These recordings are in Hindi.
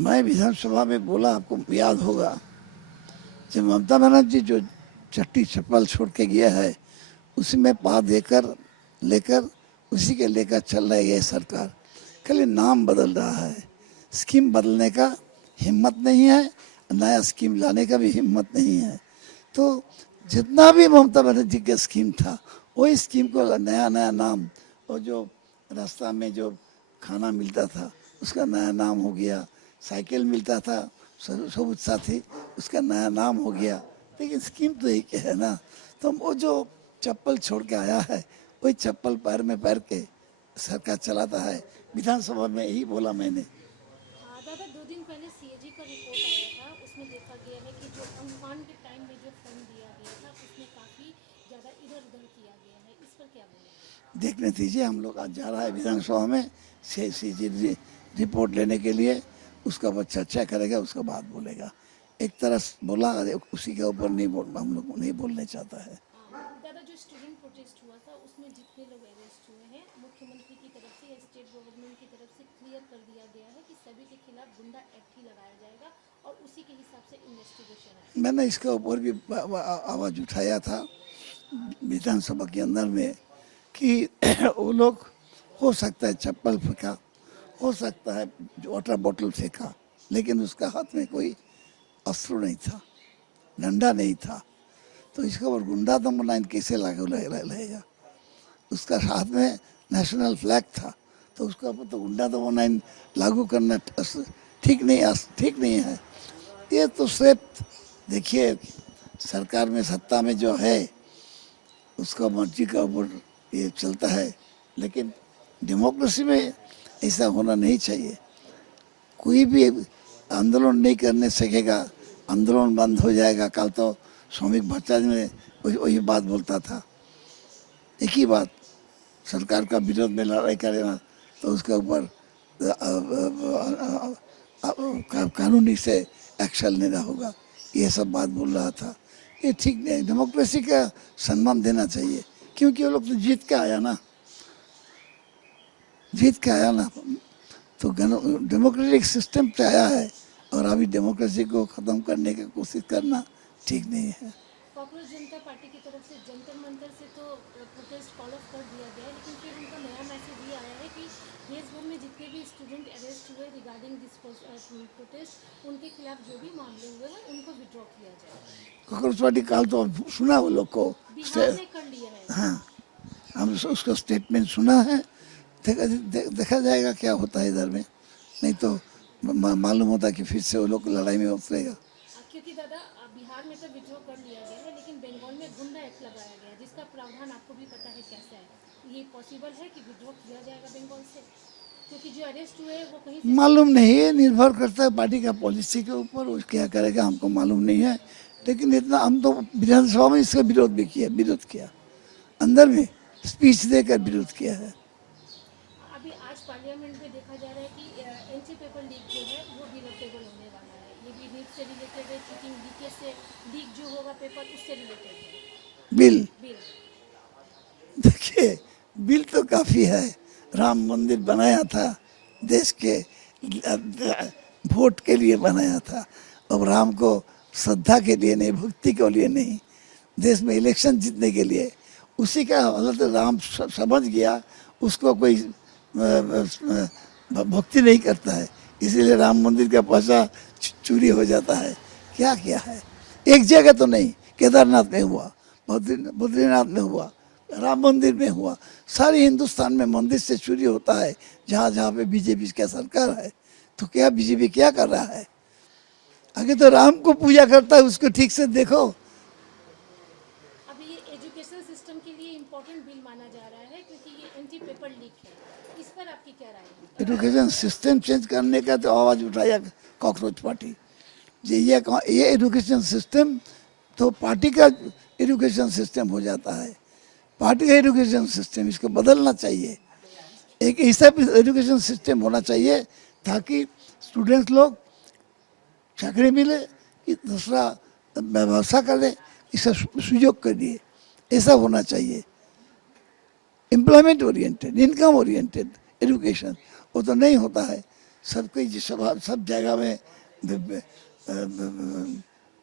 मैं विधानसभा में बोला, आपको याद होगा, जब ममता बनर्जी जो चट्टी चप्पल छोड़ के गया है, उसी में पा देकर लेकर उसी के लेकर चल रही है सरकार। खाली नाम बदल रहा है, स्कीम बदलने का हिम्मत नहीं है, नया स्कीम लाने का भी हिम्मत नहीं है। तो जितना भी ममता बनर्जी का स्कीम था, वही स्कीम को नया नया नाम, और जो रास्ता में जो खाना मिलता था उसका नया नाम हो गया, साइकिल मिलता था सबुज साथी, उसका नया नाम हो गया, लेकिन स्कीम तो एक है ना। तो वो जो चप्पल छोड़ के आया है, वही चप्पल पैर में पैर के सरकार चलाता है। विधानसभा में यही बोला मैंने। दादा 2 दिन पहले सीएजी का रिपोर्ट आया था, उसमें देखा गया है कि जो अम्फान के टाइम में जो फंड दिया गया था उसमें काफ़ी ज़्यादा इधर उधर किया गया है, इस पर क्या बोलेंगे? देखने दीजिए, हम लोग आज जा रहा है विधानसभा में सीएजी रिपोर्ट लेने के लिए। उसका वो चर्चा करेगा, उसका बाद बोलेगा। एक तरह बोला, उसी के ऊपर नहीं बोल, हम लोग नहीं बोलने चाहता है। दादा जो स्टूडेंट प्रोटेस्ट हुआ था उसमें जितने लोग अरेस्ट हुए हैं, मुख्यमंत्री की तरफ से या स्टेट गवर्नमेंट की तरफ से क्लियर कर दिया गया है कि सभी के खिलाफ गुंडा एक्ट ही लगाया जाएगा और उसी के हिसाब से इन्वेस्टिगेशन है। मैंने इसके ऊपर भी आवाज़ उठाया था विधानसभा के अंदर में कि वो लोग, हो सकता है चप्पल फेंका, हो सकता है वाटर बोतल फेंका, लेकिन उसका हाथ में कोई अस्त्र नहीं था, डंडा नहीं था। तो इसके ऊपर गुंडा दमन लाइन कैसे लागू रहेगा? उसका हाथ में नेशनल फ्लैग था, तो उसका ऊपर तो गुंडा दमन लाइन लागू करना ठीक नहीं है। ये तो सिर्फ देखिए, सरकार में सत्ता में जो है उसका मर्जी का ऊपर ये चलता है, लेकिन डेमोक्रेसी में ऐसा होना नहीं चाहिए। कोई भी आंदोलन नहीं करने सकेगा, आंदोलन बंद हो जाएगा। कल तो श्रमिक भट्टाचार्य में वही बात बोलता था, एक ही बात, सरकार का विरोध में लड़ाई करेगा तो उसके ऊपर कानूनी से एक्शन लेना होगा, ये सब बात बोल रहा था। ये ठीक नहीं, डेमोक्रेसी का सम्मान देना चाहिए, क्योंकि वो लोग तो जीत के आया ना, तो डेमोक्रेटिक सिस्टम पे आया है, और अभी डेमोक्रेसी को ख़त्म करने की कोशिश करना ठीक नहीं है। कांग्रेस जनता पार्टी की तरफ से जंतर मंतर से तो प्रोटेस्ट कॉल ऑफ कर दिया गया है, लेकिन फिर उनका नया मैसेज ये आया है कि देश भर में जितने भी स्टूडेंट अरेस्ट हुए रिगार्डिंग दिस प्रोटेस्ट, उनके खिलाफ जो भी मामले हुए हैं उनको विड्रॉ किया जाए। कांग्रेस पार्टी काल तो सुना वो लोग को, बिहार में कर लिया है। हाँ, हम उसका स्टेटमेंट सुना है। देखा जाएगा क्या होता है इधर में, नहीं तो मालूम होता है कि फिर से वो लोग लड़ाई में उतरेगा। क्योंकि दादा बिहार में तो विड्रॉ कर लिया गया है, लेकिन बंगाल में गुंडा एक्ट लगाया गया है जिसका प्रावधान आपको भी पता है कैसा है। ये पॉसिबल है कि विड्रॉ किया जाएगा बंगाल से, क्योंकि जो अरेस्ट हुए हैं वो कहीं से मालूम नहीं है, निर्भर करता है पार्टी का पॉलिसी के ऊपर, वो क्या करेगा हमको मालूम नहीं है। लेकिन इतना, हम तो विधानसभा में इसका विरोध किया, अंदर में स्पीच देकर विरोध किया है। अभी आज पार्लियामेंट में देखा जा रहा है कि एनसी पेपर लीक जो है वो डिलेक्टेबल होने वाला है। ये भी नीट से रिलेटेड है, चीटिंग लीकेज से लीक जो होगा पेपर उससे रिलेटेड है बिल, बिल। देखिए, बिल तो काफ़ी है। राम मंदिर बनाया था देश के वोट के लिए बनाया था, अब राम को श्रद्धा के लिए नहीं, भक्ति के लिए नहीं, देश में इलेक्शन जीतने के लिए। उसी का हालत राम समझ गया, उसको कोई भक्ति नहीं करता है, इसीलिए राम मंदिर का पैसा चोरी हो जाता है। क्या क्या है, एक जगह तो नहीं, केदारनाथ में हुआ, बद्रीनाथ में हुआ, राम मंदिर में हुआ, सारे हिंदुस्तान में मंदिर से चोरी होता है जहाँ जहाँ पे बीजेपी का सरकार है। तो क्या बीजेपी क्या कर रहा है? आगे तो राम को पूजा करता है, उसको ठीक से देखो। अभी ये एजुकेशन सिस्टम के लिए इम्पोर्टेंट बिल माना जा रहा है क्योंकि ये एंटी पेपर लीक है, इस पर आपकी क्या राय है? एजुकेशन सिस्टम चेंज करने का तो आवाज़ उठाया कॉकरोच पार्टी। ये एजुकेशन सिस्टम तो पार्टी का एजुकेशन सिस्टम हो जाता है, पार्टी का एजुकेशन सिस्टम, इसको बदलना चाहिए। एक ऐसा एजुकेशन सिस्टम होना चाहिए ताकि स्टूडेंट्स लोग चाकरी मिले, कि दूसरा व्यवसाय करे, इसका सुयोग करिए, ऐसा होना चाहिए। Employment oriented, income oriented education, वो तो नहीं होता है। सब जगह में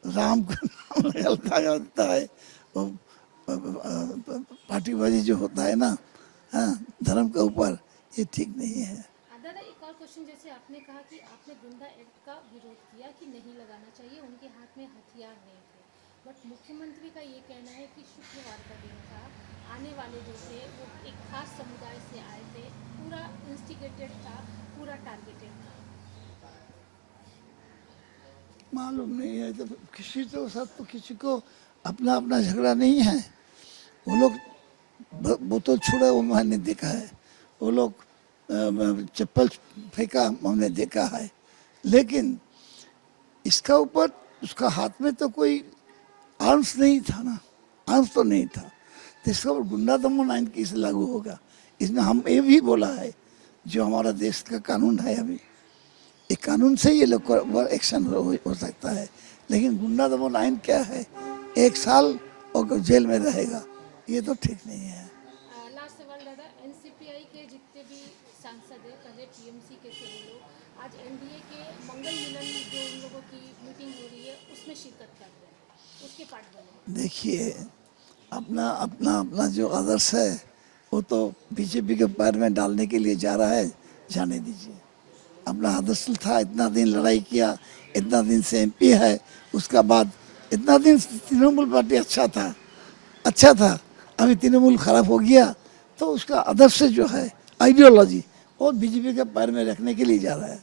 राम का नाम लगाया जाता है। वो पार्टीबाजी जो होता है ना, हाँ, धर्म के ऊपर, ये ठीक नहीं है। दादा एक और क्वेश्चन, जैसे आपने कहा कि आपने गुंडा एक्ट का विरोध किया कि नहीं लगाना चाहिए, उनके हाथ में हथियार नहीं थे, बट मुख्यमंत्री का ये कहना है कि शुक्रवार का दिन था, आने वाले जो थे वो एक खास समुदाय से आए थे, पूरा इंस्टिगेटेड था, पूरा टारगेटेड था। मालूम नहीं है, तो किसी के साथ तो किसी को अपना अपना झगड़ा नहीं है। वो लोग बोतल छुड़ा वो मैंने देखा है, वो लोग चप्पल फेंका हमने देखा है, लेकिन इसका ऊपर उसका हाथ में तो कोई आर्म्स नहीं था ना, आर्म्स तो नहीं था, तो इसका ऊपर गुंडा दमन आइन कैसे लागू होगा? इसमें हम ये भी बोला है, जो हमारा देश का कानून है अभी, एक कानून से ये लोग एक्शन हो सकता है, लेकिन गुंडा दमन आइन क्या है, 1 साल और जेल में रहेगा, ये तो ठीक नहीं है। लास्ट सवाल दादा, एनसीपीआई के जितने भी सांसद हैं, पहले टीएमसी के थे वो लोग, आज एनडीए के मंगल मिलन जो उन लोगों की मीटिंग हो रही है उसमें शिरकत कर रहे हैं, उसके पार्ट बने। देखिए, अपना अपना अपना जो आदर्श है वो तो बीजेपी के पैर में डालने के लिए जा रहा है, जाने दीजिए। अपना आदर्श था, इतना दिन लड़ाई किया, इतना दिन से एमपी है, उसका बाद इतना दिन तृणमूल पार्टी अच्छा था, अभी तृणमूल खराब हो गया, तो उसका आदर्श जो है, आइडियोलॉजी, वो बीजेपी के पैर में रखने के लिए जा रहा है।